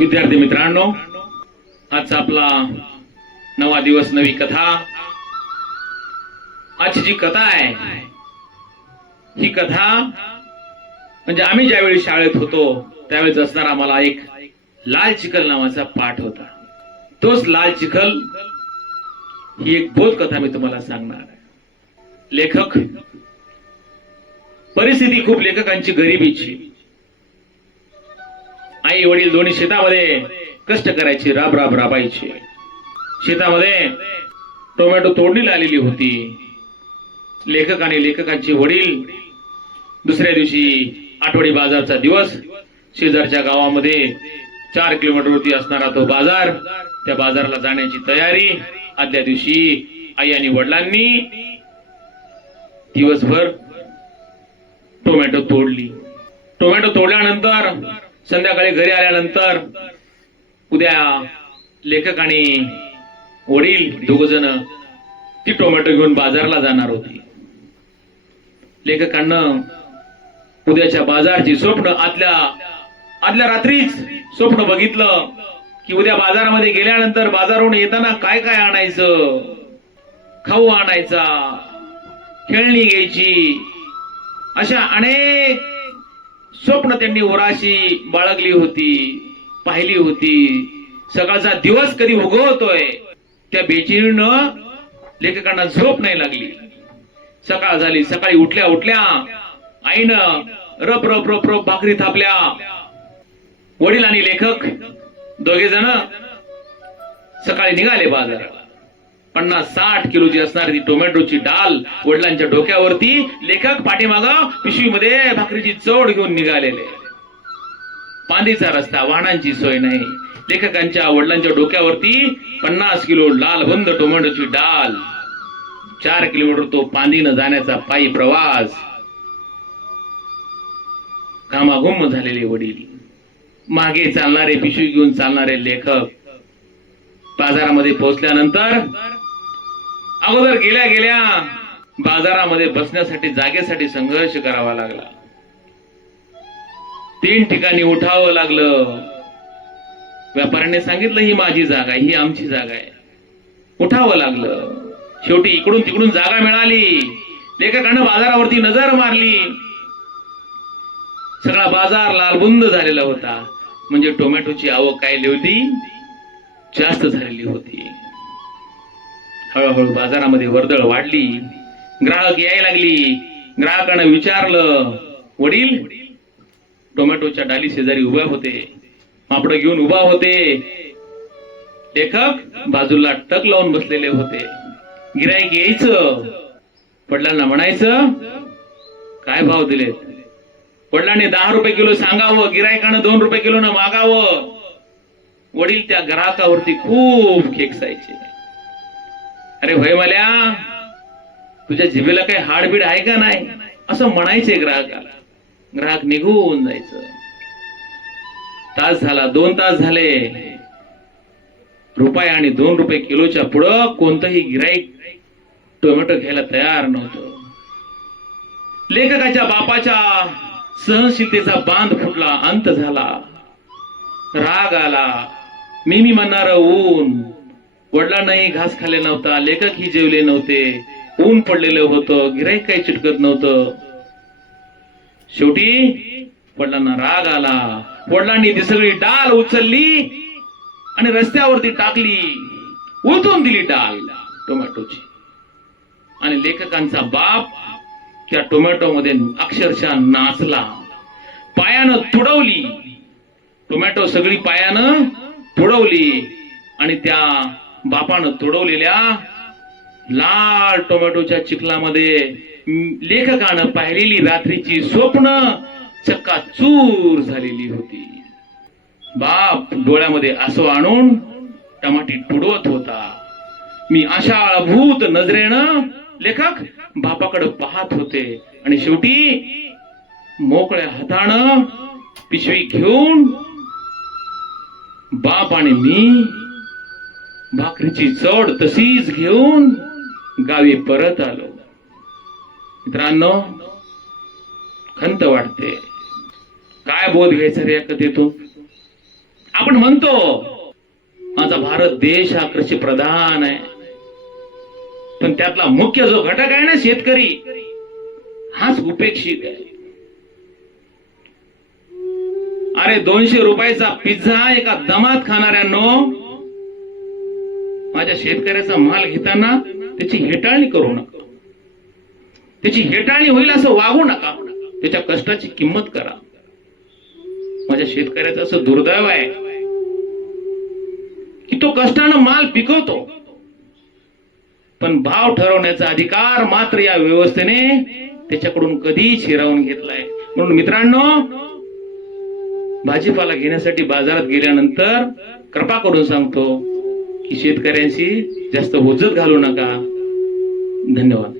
विद्यार्थी मित्रांनो आजचा आपला नवा दिवस नवी कथा. आजची जी कथा आहे ही कथा म्हणजे आम्ही ज्यावेळी शाळेत होतो त्यावेळेस असणारा आम्हाला एक लाल चिखल नावाचा पाठ होता. तोच लाल चिखल ही एक बोध कथा मी तुम्हाला सांगणार आहे. लेखक परिस्थिती खूप लेखकांची गरिबीची. आई वडील दोन्ही शेतामध्ये कष्ट करायचे राब राब राबायचे. शेतामध्ये टोमॅटो तोडणीला आलेली होती. लेखक आणि लेखकांचे वडील दुसऱ्या दिवशी आठवडी बाजारचा दिवस शेजारच्या गावामध्ये चार किलोमीटरवरती असणारा तो बाजार त्या बाजाराला जाण्याची तयारी. आदल्या दिवशी आई आणि वडिलांनी दिवसभर टोमॅटो तोडली. टोमॅटो तोडल्यानंतर संध्याकाळी घरी आल्यानंतर उद्या लेखक आणि वडील दोघ जण ती टोमॅटो घेऊन बाजारला जाणार होती. लेखकांना उद्याच्या बाजारची स्वप्न आदल्या आदल्या रात्रीच स्वप्न बघितलं की उद्या बाजारामध्ये गेल्यानंतर बाजारहून येताना काय काय आणायचं? खाऊ आणायचा खेळणी घ्यायची अशा अनेक स्वप्न त्यांनी ओराशी बाळगली होती पाहिली होती. सकाळचा दिवस कधी उगवतोय त्या बेचिरीनं लेखकांना झोप नाही लागली. सकाळ झाली सकाळी उठल्या उठल्या आईनं रप रप रप रप भाकरी थापल्या. वडील आणि लेखक दोघे जण सकाळी निघाले बाजारात. पन्नास साठ किलोची असणारी ती टोमॅटोची डाल वडिलांच्या डोक्यावरती. लेखक पाठीमाग पिशवीमध्ये भाकरीची चोड घेऊन निघालेले. पांदीचा रस्ता वाहनांची सोय नाही. लेखकांच्या वडिलांच्या डोक्यावरती पन्नास किलो लाल बंद टोमॅटोची डाल. चार किलोमीटर तो पांदीनं जाण्याचा पायी प्रवास. कामागुम झालेले वडील. मागे चालणारे पिशवी घेऊन चालणारे लेखक. बाजारामध्ये पोहोचल्यानंतर अगोदर गेल्या गेल्या बाजारामध्ये बसण्यासाठी जागेसाठी संघर्ष करावा लागला. तीन ठिकाणी उठावं लागलं. व्यापाऱ्याने सांगितलं ही माझी जागा आहे ही आमची जागा आहे. उठावं लागलं. शेवटी इकडून तिकडून जागा मिळाली. लेखकानं बाजारावरती नजर मारली. सगळा बाजार लालबुंद झालेला होता. म्हणजे टोमॅटोची आवक काय होती जास्त झालेली होती. हळूहळू बाजारामध्ये वर्दळ वाढली. ग्राहक यायला लागली. ग्राहकानं विचारलं वडील टोमॅटोच्या डाली शेजारी उभ्या होते. मापड घेऊन उभा होते. लेखक बाजूला टक लावून बसलेले होते. गिरायक यायचं. वडिलांना म्हणायचं काय भाव दिले वडिलांनी दहा रुपये किलो सांगावं गिरायकानं दोन रुपये किलो न मागावं. वडील त्या ग्राहकावरती खूप खेकसायचे. अरे भय मल्या तुझ्या जिभेला काही हाडबीड आहे का नाही? असं म्हणायचे ग्राहकाला. ग्राहक निघून जायचं. तास झाला दोन तास झाले. रुपये आणि दोन रुपये किलोच्या पुढं कोणतंही गिराईक टोमॅटो घ्यायला तयार नव्हतं. लेखकाच्या बापाच्या सहनशीलतेचा बांध फुटला अंत झाला. राग आला. मी मी म्हणणार ऊन वडिलांनाही घास खाल्ले नव्हता लेखकही जेवले नव्हते. ऊन पडलेलं होतं गिराईक काही चिटकत नव्हतं. शेवटी वडिलांना राग आला. वडिलांनी ती सगळी डाल उचलली आणि रस्त्यावरती टाकली. ओतून दिली डाल टोमॅटोची. आणि लेखकांचा बाप त्या टोमॅटो मध्ये अक्षरशः नाचला. पायानं तुडवली. टोमॅटो सगळी पायानं तुडवली आणि त्या बापानं तुडवलेल्या लाल टोमॅटोच्या चिखलामध्ये लेखकानं पाहिलेली रात्रीची स्वप्न चक्काचूर झालेली होती. बाप डोळ्यामध्ये असं आणून टमाटी तुडवत होता. मी आशाळभूत नजरेनं लेखक बापाकडे पाहत होते आणि शेवटी मोकळ्या हातानं पिशवी घेऊन बाप आणि मी भाकरीची चढ तशीच घेऊन गावी परत आलो. मित्रांनो खंत वाटते. काय बोध घ्यायचा रे या कथेतून आपण म्हणतो माझा भारत देश हा कृषी प्रधान आहे. पण त्यातला मुख्य जो घटक आहे ना शेतकरी हाच उपेक्षित आहे. अरे दोनशे रुपयाचा पिझ्झा एका दमात खाणाऱ्यांनो माझ्या शेतकऱ्याचा माल घेताना त्याची हेटाळणी करू नका. त्याची हेटाळणी होईल असं वागू नका. त्याच्या कष्टाची किंमत करा. माझ्या शेतकऱ्याचं असं दुर्दैव आहे की तो कष्टानं माल पिकवतो. पण भाव ठरवण्याचा अधिकार मात्र या व्यवस्थेने त्याच्याकडून कधीच हिरावून घेतलाय. म्हणून मित्रांनो भाजीपाला घेण्यासाठी बाजारात गेल्यानंतर कृपा करून सांगतो की शेतकऱ्यांशी जास्त ओझत घालू नका. धन्यवाद.